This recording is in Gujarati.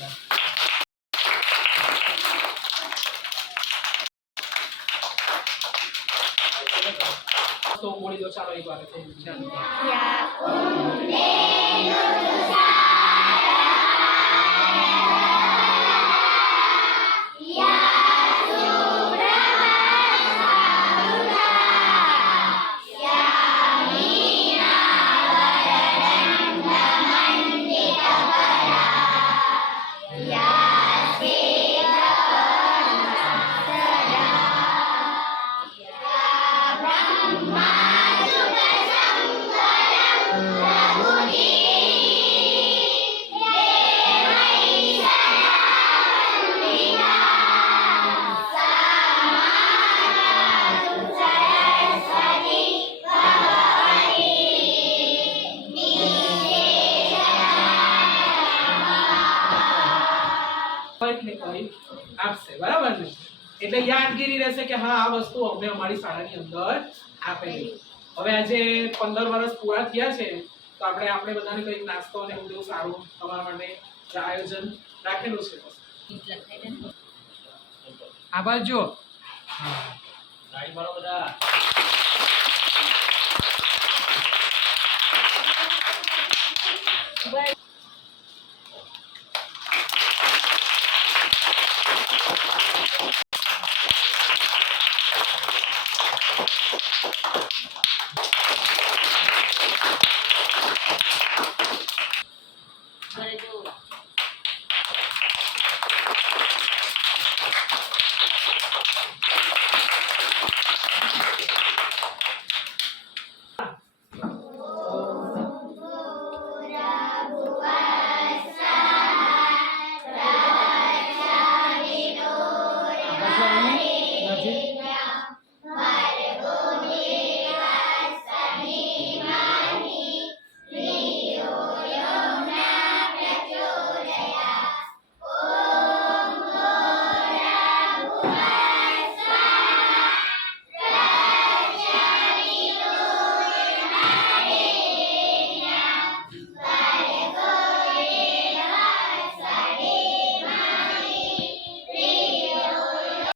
તો બોલી દો ચાલો એક વાર આપશે બરાબર ને એટલે યાદગીરી રહેશે કે હા આ વસ્તુ અમે અમારી શાળાની અંદર આપેલી હવે આજે 15 વર્ષ પૂરા થયા છે તો આપણે બધાને કંઈક નાસ્તો અને બધું સારું તમારા માટે આયોજન રાખેલું છે આભાર જો ગાડી મારો બધા